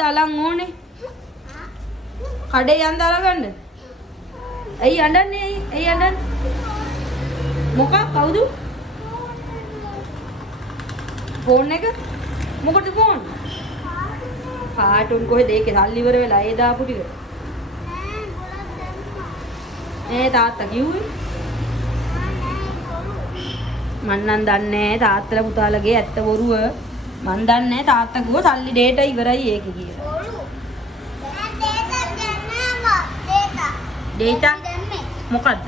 දාලන් ඕනේ. කඩේ යන් දාලා ගන්න. ඇයි අඬන්නේ? ඇයි අඬන්නේ? මොකක් කවුද? ෆෝන් එක? මොකටද ෆෝන්? කාටුන් කොහෙද ඒකේ සල්ලි ඉවර වෙලා ඒ දාපු ටික? නෑ තාත්තා කිව්වේ. මන් නම් දන්නේ නෑ තාත්තලා පුතාලගේ ඇත්ත බොරුව. මන් දන්නේ නෑ තාත්තා කිව්ව සල්ලි ඩේටා ඉවරයි ඒකේ කියලා. ඩේටා මොකද්ද?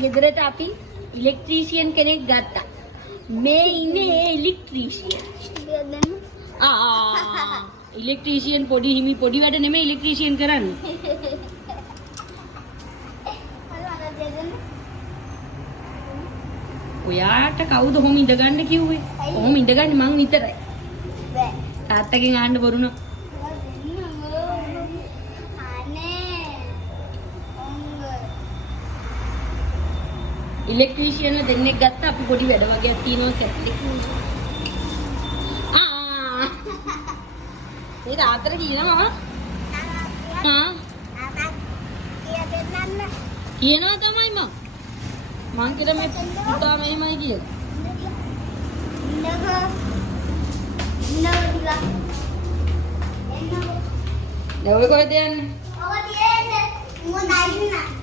ගෙදරට අපි ඉලෙක්ට්‍රීෂියන් කෙනෙක් ගත්තා. මේ ඉන්නේ ඉලෙක්ට්‍රීෂියන්. ඉලෙක්ට්‍රීෂියන් පොඩි හිමි පොඩි වැඩ නෙමෙයි ඉලෙක්ට්‍රීෂියන් කරන්නේ. ඔයාට කවුද කොහොම ඉඳගන්න කිව්වේ? කොහොම ඉඳගන්නේ මං විතරයි. බෑ. තාත්තගෙන් ආන්න බොරුන. ඉලෙක්ට්‍රීෂියන් දෙන්නෙක් ගත්තා අපි පොඩි වැඩ වගේක් තියෙනවා කැටලික්. මේ තාත්තට කියනවා කියනවා තමයි මං කියලා මේ පුතා මෙහෙමයි කියලා. ඔය කොහෙද යන්නේ? ඔය තියන්නේ මොනයිද?